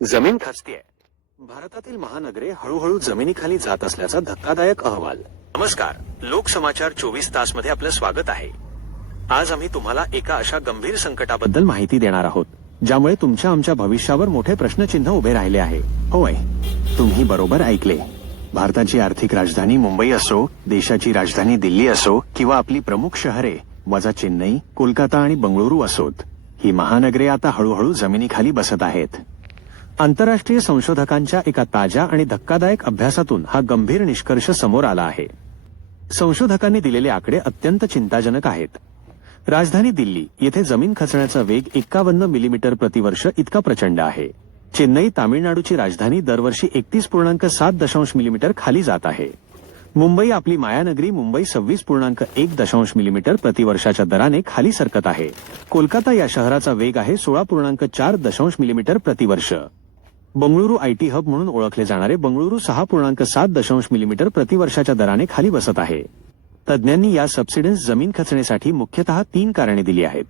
जमीन खचतीये. भारतातील महानगरे हळूहळू जमिनीखाली जात असल्याचा धक्कादायक अहवाल. नमस्कार, लोकसमाचार 24 तास मध्ये आपलं स्वागत आहे. आज आम्ही तुम्हाला एका अशा गंभीर संकटाबद्दल माहिती देणार आहोत ज्यामुळे तुमच्या आमच्या भविष्यावर मोठे प्रश्नचिन्ह उभे राहिले आहे. होय, तुम्ही बरोबर ऐकले. भारताची आर्थिक राजधानी मुंबई असो, देशाची राजधानी दिल्ली असो किंवा आपली प्रमुख शहरे वजा चेन्नई, कोलकाता आणि बंगळुरू असोत, ही महानगरे आता हळूहळू जमिनीखाली बसत आहेत. आंतरराष्ट्रीय संशोधकांच्या एका ताज्या आणि धक्कादायक अभ्यासातून हा गंभीर निष्कर्ष समोर आला आहे. संशोधकांनी दिलेले आकडे अत्यंत चिंताजनक आहेत. राजधानी दिल्ली येथे जमीन खचण्याचा वेग 51 मिलीमीटर प्रतिवर्ष इतका प्रचंड आहे. चेन्नई, तामिळनाडूची राजधानी, दरवर्षी 31.7 मिलीमीटर खाली जात आहे. मुंबई, आपली मायानगरी मुंबई, 26.1 मिलीमीटर प्रतिवर्षाच्या दराने खाली सरकत आहे. कोलकाता या शहराचा वेग आहे 16.4 मिलीमीटर प्रतिवर्ष. बंगळुरू, आयटी हब म्हणून ओळखले जाणारे बंगळुरू, 6.7 मिलीमीटर प्रतिवर्षाच्या दराने खाली बसत आहे. तज्ज्ञांनी या सबसिडन्स जमीन खचण्यासाठी मुख्यतः 3 कारणे दिली आहेत.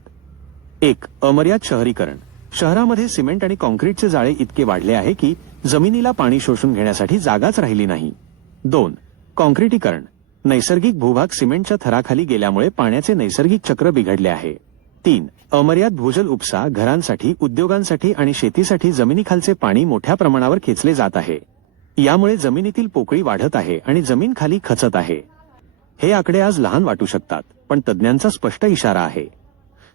1. अमर्याद शहरीकरण. शहरामध्ये सिमेंट आणि कॉन्क्रीटचे जाळे इतके वाढले आहे की जमिनीला पाणी शोषून घेण्यासाठी जागाच राहिली नाही. 2. कॉन्क्रिटीकरण. नैसर्गिक भूभाग सिमेंटच्या थराखाली गेल्यामुळे पाण्याचे नैसर्गिक चक्र बिघडले आहे. 3. अमर्याद भूजल उपसा. घरांसाठी, उद्योगांसाठी आणि शेतीसाठी जमिनीखालचे पाणी मोठ्या प्रमाणावर खेचले जात आहे. यामुळे जमिनीतील पोकळी वाढत आहे आणि जमीन खाली खचत आहे. हे आकडे आज लहान वाटू शकतात, पण तज्ज्ञांचा स्पष्ट इशारा आहे.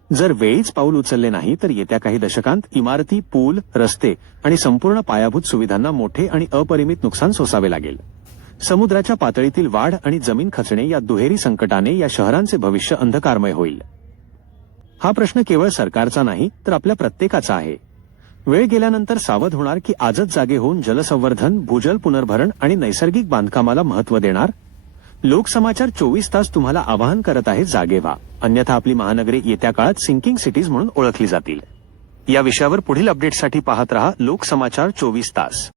जर वेळीच पाऊल उचलले नाही तर येत्या काही दशकांत इमारती, पूल, रस्ते आणि संपूर्ण पायाभूत सुविधांना मोठे आणि अपरिमित नुकसान सोसावे लागेल. समुद्राच्या पातळीतील वाढ आणि जमीन खचणे या दुहेरी संकटाने या शहरांचे भविष्य अंधकारमय होईल. हा प्रश्न केवळ सरकारचा नाही तर आपल्या प्रत्येकाचा आहे. वेळ गेल्यानंतर सावध होणार की आजच जागे होऊन जलसंवर्धन, भूजल पुनर्भरण आणि नैसर्गिक बांधकामाला महत्त्व देणार. लोकसमाचार 24 तास तुम्हाला आवाहन करत आहे, जागे व्हा, अन्यथा आपली महानगरे येत्या काळात सिंकिंग सिटीज म्हणून ओळखली जातील. या विषयावर पुढील अपडेटसाठी पाहत रहा लोकसमाचार 24 तास.